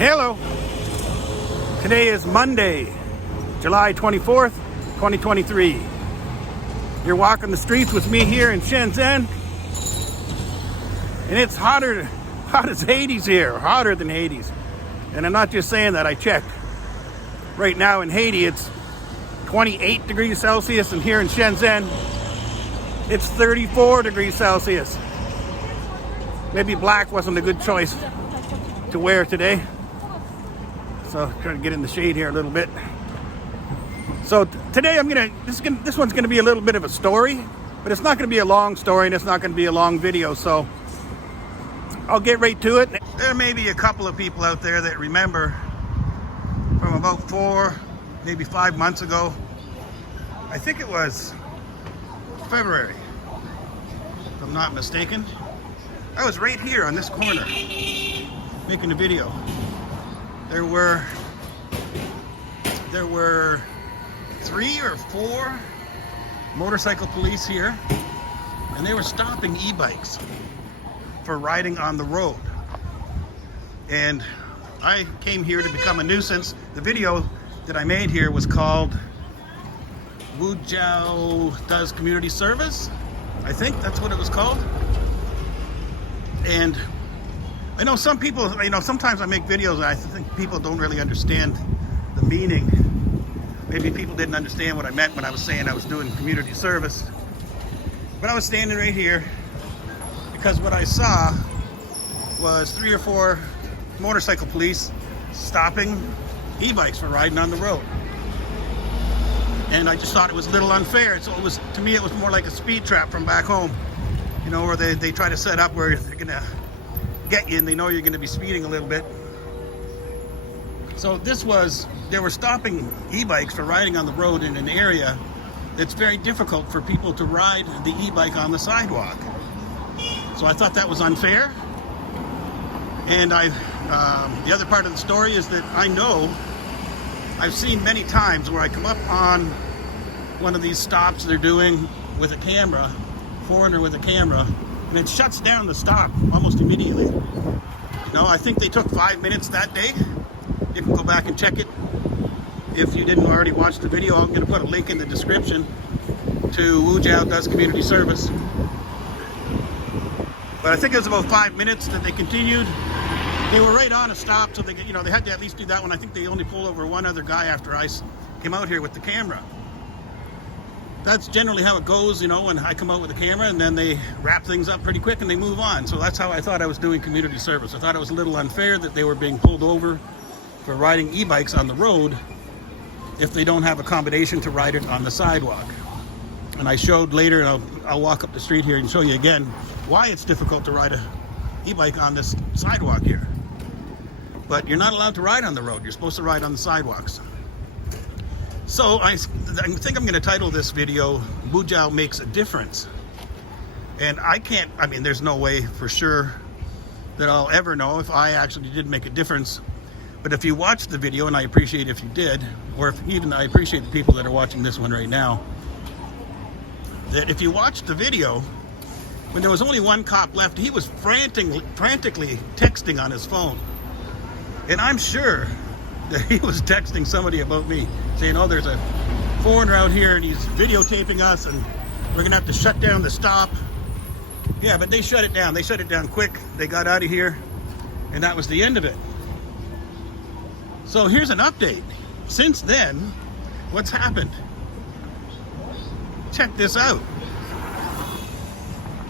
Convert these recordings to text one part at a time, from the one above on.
Hello. Today is Monday, July 24th, 2023. You're walking the streets with me here in Shenzhen. And it's hot as Hades here, hotter than Hades. And I'm not just saying that, I checked. Right now in Haiti, it's 28 degrees Celsius, and here in Shenzhen, it's 34 degrees Celsius. Maybe black wasn't a good choice to wear today. So trying to get in the shade here a little bit. So today this one's gonna be a little bit of a story, but it's not gonna be a long story and it's not gonna be a long video. So I'll get right to it. There may be a couple of people out there that remember from about 4, maybe 5 months ago. I think it was February, if I'm not mistaken. I was right here on this corner making a video. There were 3 or 4 motorcycle police here, and they were stopping e-bikes for riding on the road. And I came here to become a nuisance. The video that I made here was called WuJiao Does Community Service. I think that's what it was called. And I know some people, sometimes I make videos and I think people don't really understand the meaning. Maybe people didn't understand what I meant when I was saying I was doing community service. But I was standing right here because what I saw was 3 or 4 motorcycle police stopping e-bikes for riding on the road. And I just thought it was a little unfair. So to me, it was more like a speed trap from back home. Where they try to set up where they're gonna get you and they know you're gonna be speeding a little bit. So they were stopping e-bikes for riding on the road in an area that's very difficult for people to ride the e-bike on the sidewalk. So I thought that was unfair. And the other part of the story is that I've seen many times where I come up on one of these stops they're doing with a camera, foreigner with a camera, and it shuts down the stop almost immediately. I think they took 5 minutes that day. You can go back and check it. If you didn't already watch the video, I'm going to put a link in the description to WuJiao Does Community Service. But I think it was about 5 minutes that they continued. They were right on a stop, so they had to at least do that one. I think they only pulled over one other guy after I came out here with the camera. That's generally how it goes, when I come out with a camera, and then they wrap things up pretty quick and they move on. So that's how I thought I was doing community service. I thought it was a little unfair that they were being pulled over for riding e-bikes on the road if they don't have accommodation to ride it on the sidewalk. And I showed later, and I'll walk up the street here and show you again why it's difficult to ride a e-bike on this sidewalk here. But you're not allowed to ride on the road. You're supposed to ride on the sidewalks. So I think I'm going to title this video, WuJiao Makes a Difference. And there's no way for sure that I'll ever know if I actually did make a difference. But if you watched the video, and I appreciate if you did, or I appreciate the people that are watching this one right now, that if you watched the video, when there was only one cop left, he was frantically texting on his phone. And I'm sure that he was texting somebody about me, saying, oh, there's a foreigner out here and he's videotaping us and we're gonna have to shut down the stop. Yeah, but they shut it down. They shut it down quick. They got out of here, and that was the end of it. So here's an update. Since then, what's happened? Check this out.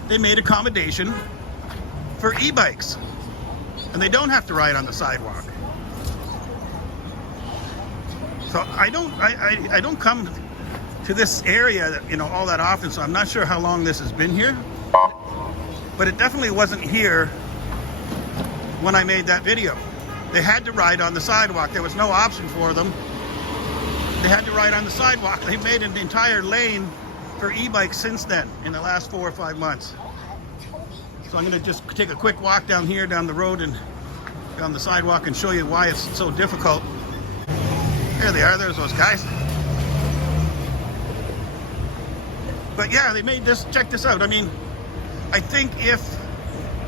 They made accommodation for e-bikes, and they don't have to ride on the sidewalk. So I don't come to this area all that often, so I'm not sure how long this has been here. But it definitely wasn't here when I made that video. They had to ride on the sidewalk. There was no option for them. They had to ride on the sidewalk. They made an entire lane for e-bikes since then, in the last 4 or 5 months. So I'm going to just take a quick walk down the road and down the sidewalk and show you why it's so difficult. There they are, there's those guys. But yeah, they made this, check this out. I think if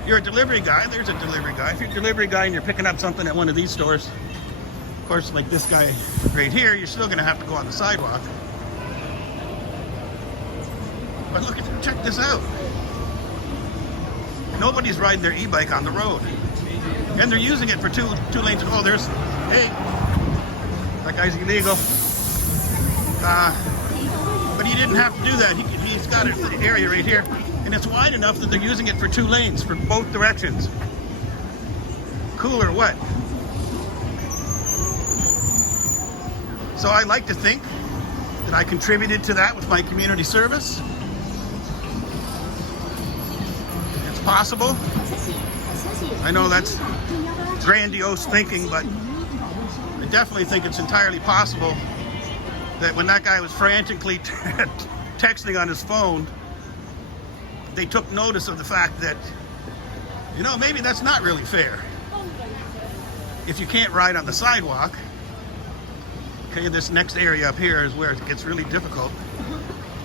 you're a delivery guy, there's a delivery guy. If you're a delivery guy and you're picking up something at one of these stores, of course, like this guy right here, you're still going to have to go on the sidewalk. But look, check this out. Nobody's riding their e-bike on the road. And they're using it for two lanes. Oh, there's, hey, that guy's illegal. But he didn't have to do that. He's got an area right here. And it's wide enough that they're using it for 2 lanes for both directions. Cool or what? So I like to think that I contributed to that with my community service. It's possible. I know that's grandiose thinking, but I definitely think it's entirely possible that when that guy was frantically texting on his phone, they took notice of the fact that, you know, maybe that's not really fair. If you can't ride on the sidewalk, okay, this next area up here is where it gets really difficult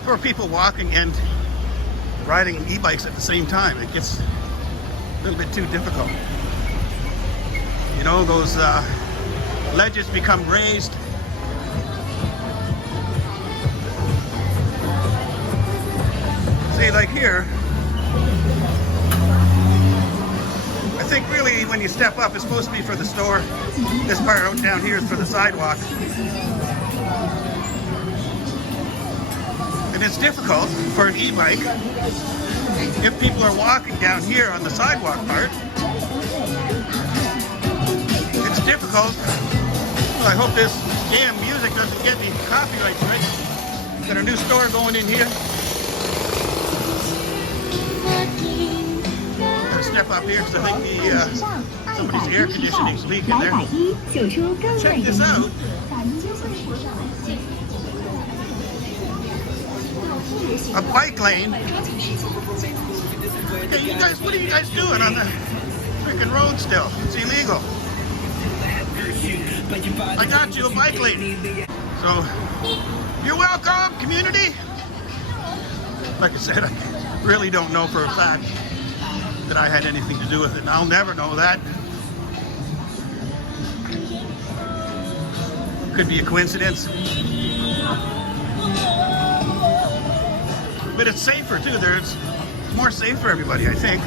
for people walking and riding e-bikes at the same time. It gets a little bit too difficult. You know, those ledges become raised. See, like here, I think really when you step up, it's supposed to be for the store. This part out down here is for the sidewalk. And it's difficult for an e-bike if people are walking down here on the sidewalk part. It's difficult. Well, I hope this damn music doesn't get me copyright strike. Got a new store going in here. Gotta step up here because I think somebody's air conditioning's leaking there. Check this out. A bike lane. Hey, you guys, what are you guys doing on the freaking road still? It's illegal. I got you a bike lane. So, you're welcome, community. Like I said, I really don't know for a fact that I had anything to do with it, and I'll never know that. Could be a coincidence. But it's safer too. It's more safe for everybody, I think.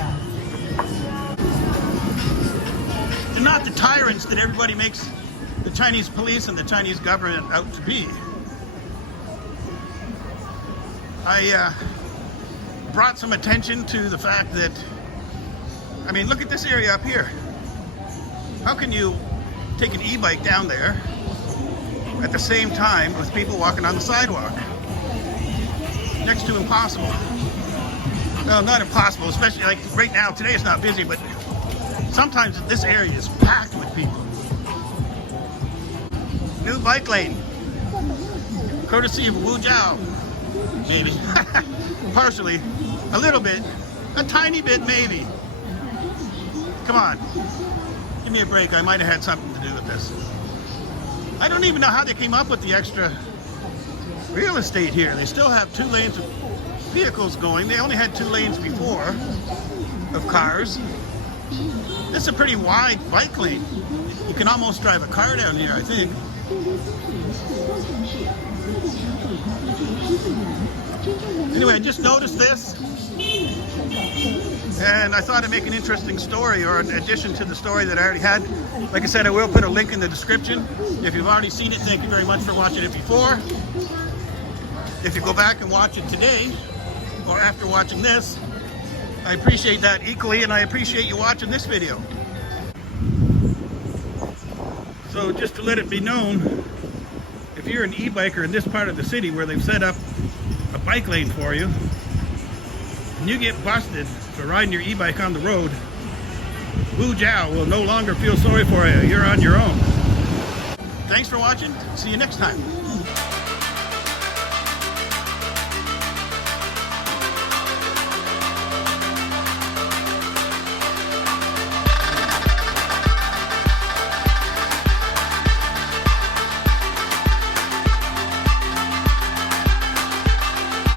And not the tyrants that everybody makes the Chinese police and the Chinese government out to be. I brought some attention to the fact that, I mean, look at this area up here. How can you take an e-bike down there at the same time with people walking on the sidewalk? Next to impossible. Well, not impossible, especially like right now. Today it's not busy, but sometimes this area is packed with people. New bike lane. Courtesy of WuJiao. Maybe. Partially. A little bit. A tiny bit, maybe. Come on. Give me a break. I might have had something to do with this. I don't even know how they came up with the extra real estate here. They still have 2 lanes of vehicles going. They only had 2 lanes before of cars. This is a pretty wide bike lane. You can almost drive a car down here, I think. Anyway, I just noticed this, and I thought I'd make an interesting story, or an addition to the story that I already had. Like I said, I will put a link in the description. If you've already seen it, thank you very much for watching it before. If you go back and watch it today, or after watching this, I appreciate that equally, and I appreciate you watching this video. So just to let it be known, if you're an e-biker in this part of the city where they've set up a bike lane for you, and you get busted for riding your e-bike on the road, WuJiao will no longer feel sorry for you. You're on your own. Thanks for watching. See you next time.